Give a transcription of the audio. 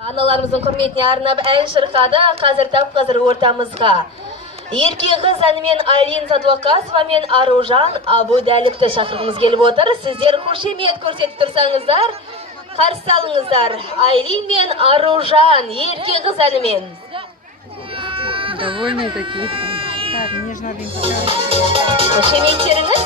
Аналарымыздың құрметіне арнап ән шырқады. Қазір тап қазір ортамызға ерке қыз әнімен Айлин Садуақасова мен Аружан Абудәліпті шақырғымыз келіп отыр. Сіздер қошемет көрсетіп тұрсаңыздар, қарсы алыңыздар. Айлин мен Аружан ерке қыз әнімен. Довольные такие. Так, мне же надо им показать. Қошеметтеріңіз.